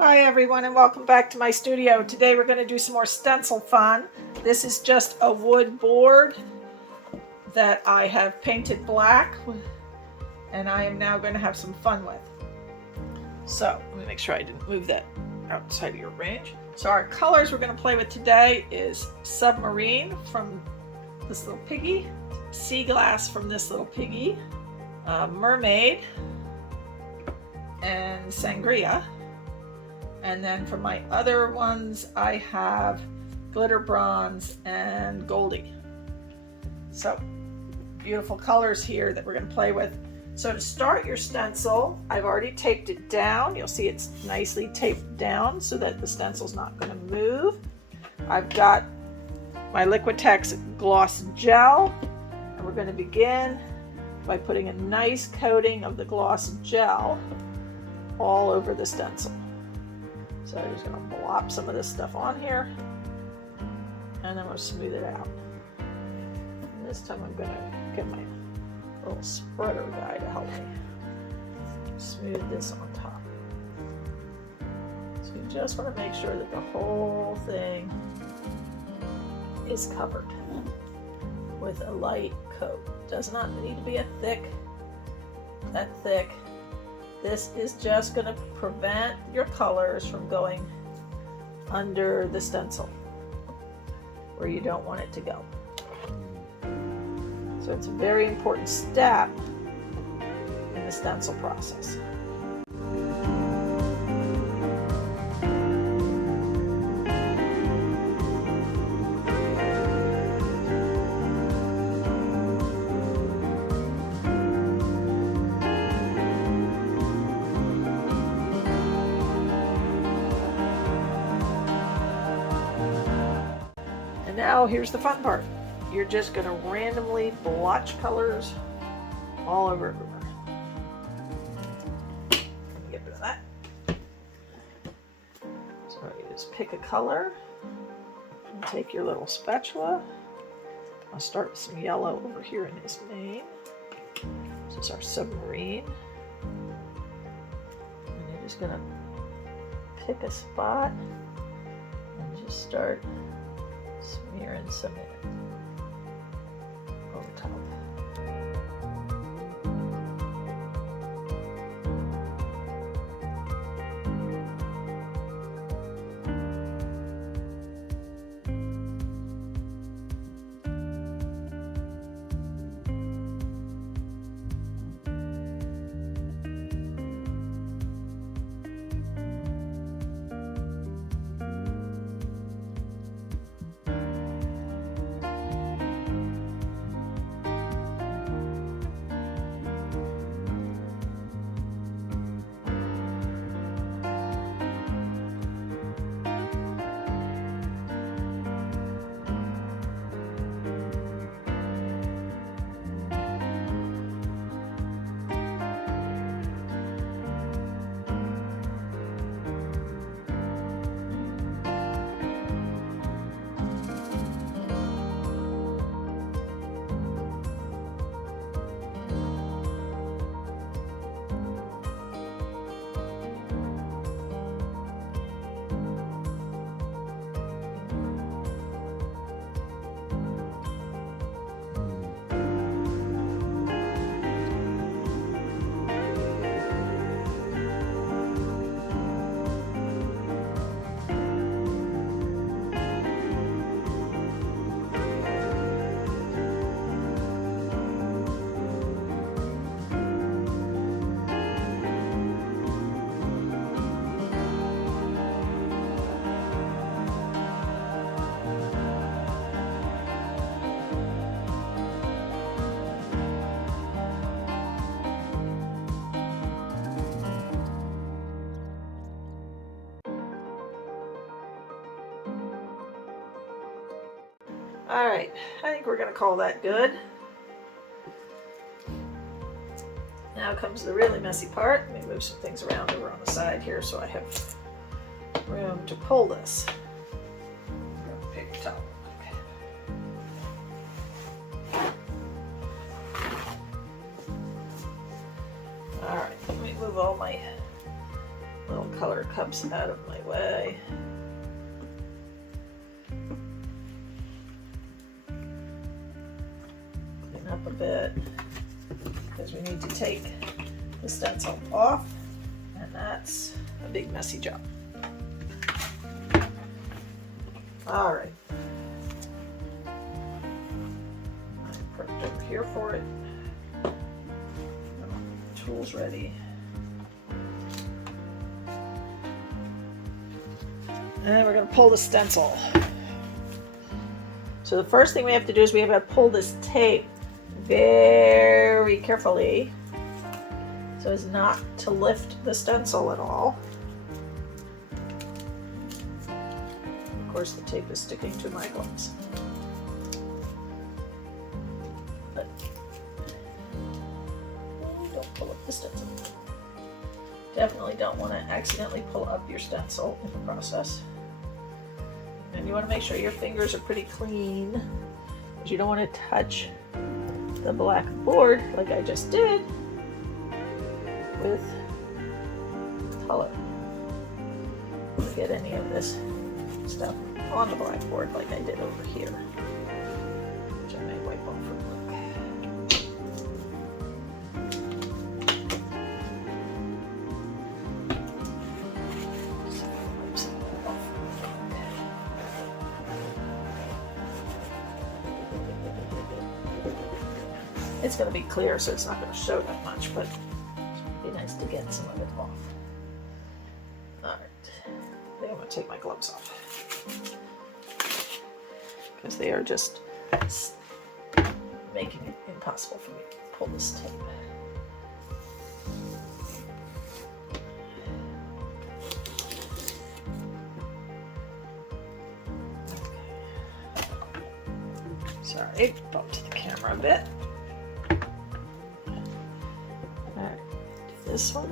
Hi everyone and welcome back to my studio. Today we're going to do some more stencil fun. This is just a wood board that I have painted black and I am now going to have some fun with. So let me make sure I didn't move that outside of your range. So our colors we're going to play with today is Submarine from this little Piggy, Sea Glass from this little Piggy, Mermaid, and Sangria. And then for my other ones, I have Glitter Bronze and Goldie. So beautiful colors here that we're going to play with. So to start your stencil, I've already taped it down. You'll see it's nicely taped down so that the stencil's not going to move. I've got my Liquitex Gloss Gel, and we're going to begin by putting a nice coating of the gloss gel all over the stencil. So I'm just going to blop some of this stuff on here, and then we'll smooth it out. And this time I'm going to get my little spreader guy to help me smooth this on top. So you just want to make sure that the whole thing is covered with a light coat. Does not need to be that thick. This is just going to prevent your colors from going under the stencil where you don't want it to go. So it's a very important step in the stencil process. Now here's the fun part. You're just going to randomly blotch colors all over everywhere. Get rid of that. So you just pick a color and take your little spatula. I'll start with some yellow over here in his mane. This is our submarine. And you're just going to pick a spot and just start smearing some in on top. All right, I think we're going to call that good. Now comes the really messy part. Let me move some things around over on the side here so I have room to pull this. Paper towel. Okay. All right, let me move all my little color comes out of my way. Clean up a bit because we need to take the stencil off, and that's a big messy job. All right. I'm perked over here for it. Tools ready. And we're going to pull the stencil. So the first thing we have to do is we have to pull this tape very carefully so as not to lift the stencil at all. Of course, the tape is sticking to my gloves. But don't pull up the stencil. Definitely don't want to accidentally pull up your stencil in the process. And you want to make sure your fingers are pretty clean, because you don't want to touch the black board like I just did with color. To get any of this stuff on the blackboard like I did over here, which I may wipe off real quick. It's going to be clear, so it's not going to show that much, but it'd be nice to get some of it off. All right, I think I'm going to take my gloves off because they are just making it impossible for me to pull this tape. Okay. Sorry, bumped the camera a bit. This one.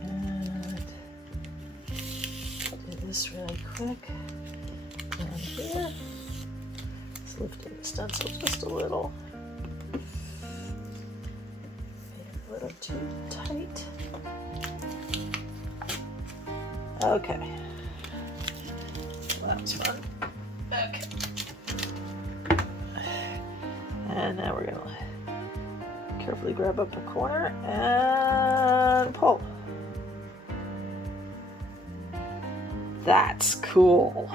And do this really quick. And here, let's lift the stencil just a little. Maybe a little too tight. Okay. Well, that was fun. Okay. And now we're going to carefully grab up a corner and pull. That's cool.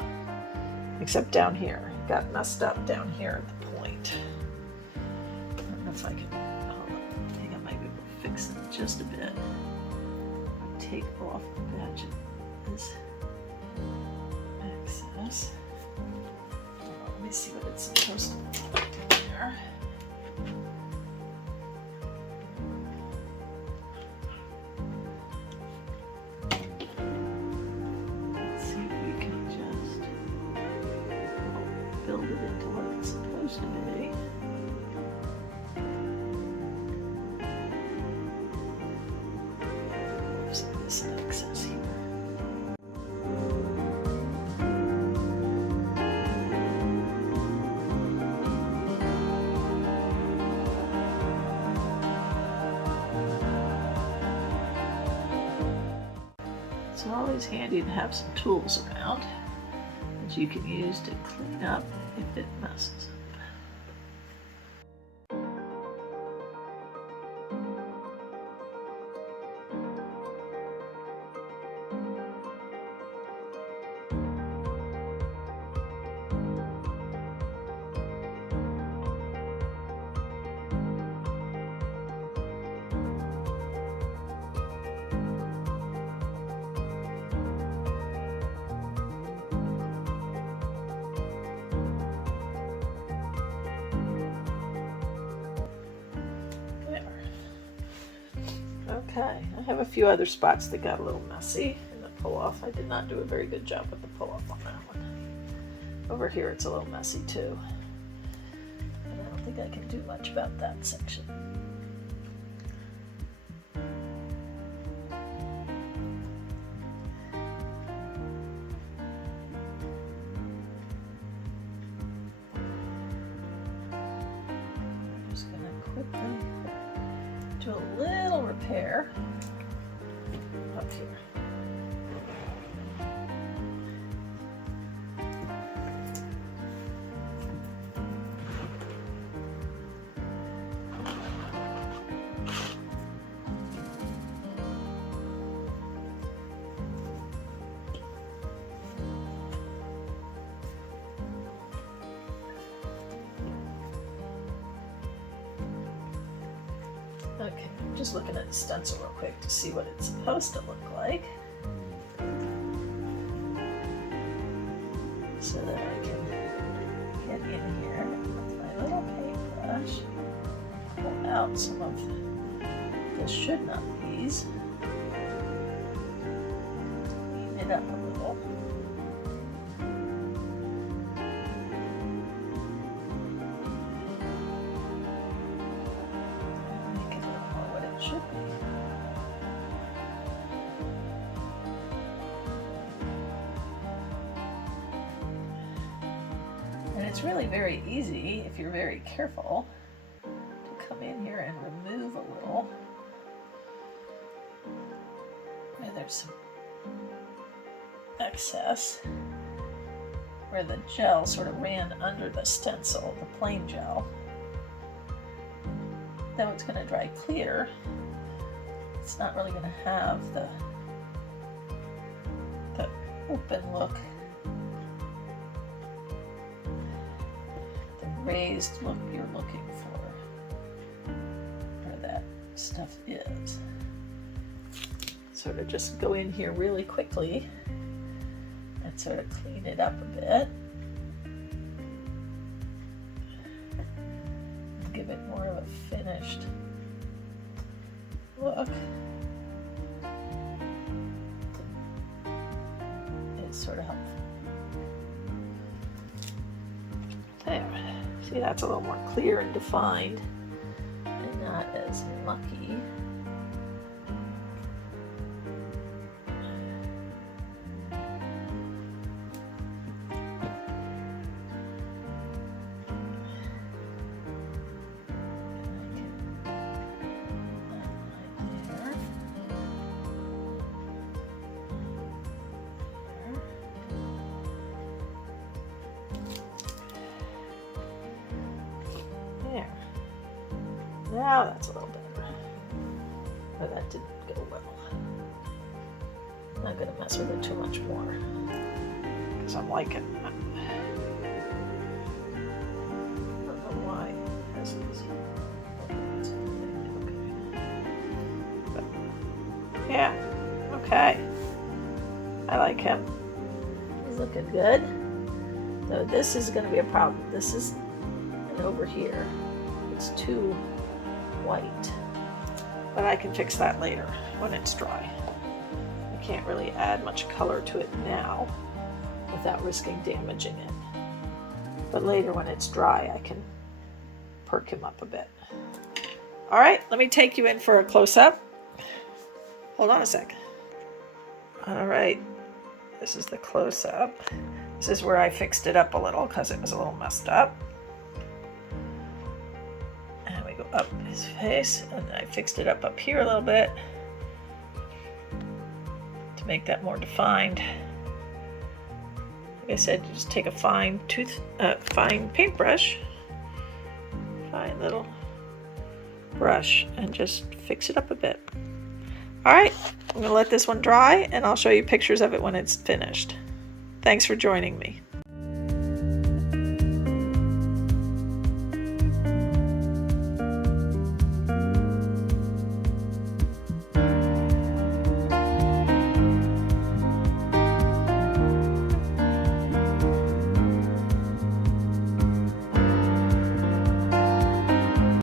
Except down here. Got messed up down here at the point. I don't know if I can, hold on. I think I might be able to fix it just a bit. Take off the edge of this excess. Let me see what it's supposed to look like here. Let's see if we can just build it into what it's supposed to be. Oops, this excess here. It's always handy to have some tools around that you can use to clean up if it messes up. Okay, I have a few other spots that got a little messy in the pull off. I did not do a very good job with the pull off on that one. Over here it's a little messy too. And I don't think I can do much about that section. do a little repair up here. Okay, I'm just looking at the stencil real quick to see what it's supposed to look like, so that I can get in here with my little paintbrush, pull out some of the should not be's, clean it up a little. Should be. And it's really very easy, if you're very careful, to come in here and remove a little where there's some excess, where the gel sort of ran under the stencil, the plain gel. Though it's going to dry clear, it's not really going to have the open look, the raised look you're looking for, where that stuff is. Sort of just go in here really quickly and sort of clean it up a bit. Give it more of a finished look. It's sort of helpful. There. See, that's a little more clear and defined and not as mucky. There. Now that's a little better. But that didn't go well. I'm not going to mess with it too much more, because I'm liking it. I don't know why it has these. But, yeah, okay. I like him. He's looking good. So this is going to be a problem. This is, and over here, it's too white. But I can fix that later when it's dry. I can't really add much color to it now without risking damaging it. But later when it's dry, I can perk him up a bit. All right, let me take you in for a close-up. Hold on a sec. All right, this is the close-up. This is where I fixed it up a little because it was a little messed up. And we go up his face, and I fixed it up here a little bit to make that more defined. Like I said, you just take a fine paintbrush, fine little brush, and just fix it up a bit. All right, I'm gonna let this one dry, and I'll show you pictures of it when it's finished. Thanks for joining me.